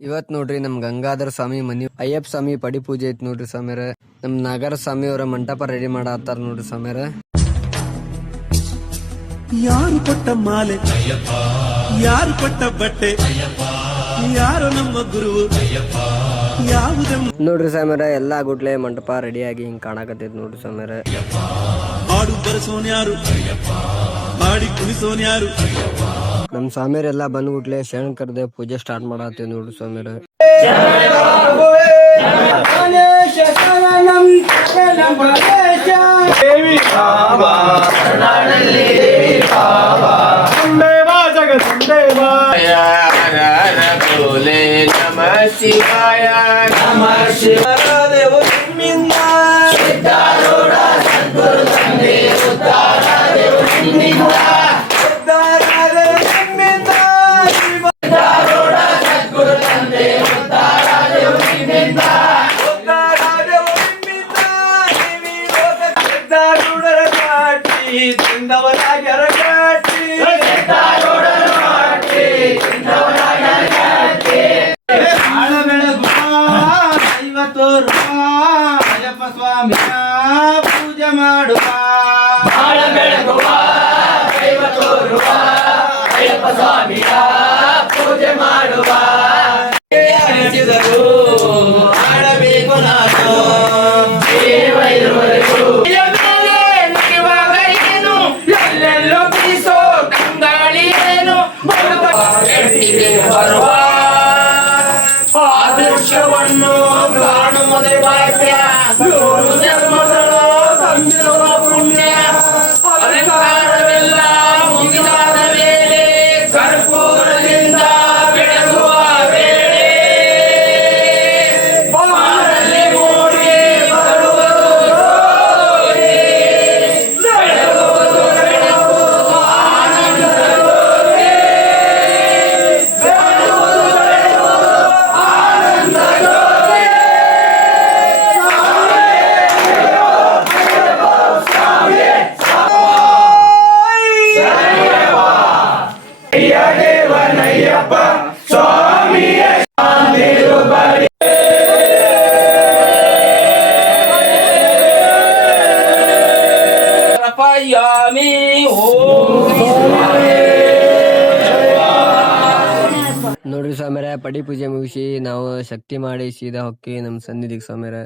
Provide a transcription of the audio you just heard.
ಇವತ್ ನೋಡ್ರಿ ನಮ್ ಗಂಗಾಧರ ಸ್ವಾಮಿ ಮನಿ ಅಯ್ಯಪ್ಪ ಸ್ವಾಮಿ ಪಡಿ ಪೂಜೆ ಐತ್ ನೋಡ್ರಿ ಸ್ವಾಮಿಯರ. ನಮ್ ನಾಗರ ಸ್ವಾಮಿ ಅವರ ಮಂಟಪ ರೆಡಿ ಮಾಡತ್ತಾರ ನೋಡ್ರಿ ಸ್ವಾಮಿಯರ. ಯಾರು ಕೊಟ್ಟ ಮಾಲೆ, ಯಾರು ಕೊಟ್ಟ ಬಟ್ಟೆ, ಯಾರು ನಮ್ಮ ಗುರು, ನೋಡ್ರಿ ಸ್ವಾಮಿಯರ ಎಲ್ಲಾ ಗುಟ್ಲೆ ಮಂಟಪ ರೆಡಿಯಾಗಿ ಹಿಂಗ್ ಕಾಣಕತ್ತೈತ್ ನೋಡ್ರಿ ಸ್ವಾಮಿಯರ. ಹಾಡು ಬರೆಸೋನ್ ಯಾರು, ಹಾಡಿ ಕುಣಿಸೋನ್ ಯಾರು. ನಮ್ ಸ್ವಾಮಿಯರೆಲ್ಲಾ ಬಂದ್ಬಿಟ್ಲೆ ಶರಣ ಕರ್ದೆ ಪೂಜೆ ಸ್ಟಾರ್ಟ್ ಮಾಡತ್ತೇವ್ ನೋಡ್ರಿ ಸ್ವಾಮಿಯರ. ಶಿವಾಯ ನಮಃ ಶಿವಾಯ ದೇವ ನಿಮ್ಮಿಂದ ಸಿದ್ಧಾರೂಢ ಸದ್ಗುರು ತಂದೆ ಉದ್ಧಾರ ದೇವ ನಿಮ್ಮಿಂದ ಉದ್ಧಾರ ದೇವ ನಿಮ್ಮಿಂದ ಸಿದ್ಧಾರೂಢ ಸದ್ಗುರು ತಂದೆ ಉದ್ಧಾರ ದೇವ ನಿಮ್ಮಿಂದ ಉದ್ಧಾರ ದೇವ ನಿಮ್ಮಿಂದ ದೇವಿ ಲೋಕ ಸಿದ್ಧಾರೂಢರ ಕಾಟಿ ತಿಂದವರಾಗ್ಯರ ಕಾಟಿ ಸಿದ್ಧಾರೂಢರ ಕಾಟಿ ತಿಂದವರಾಗ್ಯರ ಕಾಟಿ ಅಯ್ಯಪ್ಪ ಸ್ವಾಮಿಯ ಪೂಜೆ ಮಾಡುವ ಬಾಳ ಬೆಳಗುವ ದೈವ ತೋರುವ ಅಯ್ಯಪ್ಪ ಸ್ವಾಮಿಯ ಪೂಜೆ ಮಾಡುವ ಹರಿಸಿದರು ಆಡಬೇಕು ನಾನು ಜೀವ ಇರುವವರೆಗೂ ನಡೆಯುವಾಗ ಏನು ಎಲ್ಲೆಲ್ಲೋ ಬೀಸೋ ಕಂಗಾಳಿ ಏನು ಬರುವ ಆದರ್ಶವನ್ನು ಕಾಣುವುದೇ ಭಾಗ್ಯ ನೂರು ಜನ್ಮಗಳು ತಂದಿರುವ ಪುಣ್ಯ ಅಲಂಕಾರವೆಲ್ಲ ಮುಗಿದಾದ ಮೇಲೆ ಕರ್ಪೂರದಿಂದ ಬೆಳಗುವ ವೇಳೆ ಬಾಳಲ್ಲಿ ಮೂಡಿ ಬರುವುದು ಜೋಡಿ. ಬೆಳಗುವುದು ಬೆಳಗುವುದು ಆನಂದದ ಜೋಡಿ. ಬೆಳಗುವುದು ಬೆಳಗುವುದು ಆನಂದ ಜೋಡಿ. ದೇವನಯ್ಯಪ್ಪ ಸ್ವಾಮಿಯ ತಿರುಬಲಿ ಪಯ್ಯಾಮಿ ನೋಡ್ರಿ ಸ್ವಾಮಿಯರ ಪಡಿ ಪೂಜೆ ಮುಗಿಸಿ ನಾವು ಶಕ್ತಿ ಮಾಡಿ ಸೀದಾ ಹೊಕ್ಕಿ ನಮ್ ಸನ್ನಿಧಿಗೆ ಸ್ವಾಮಿಯರ.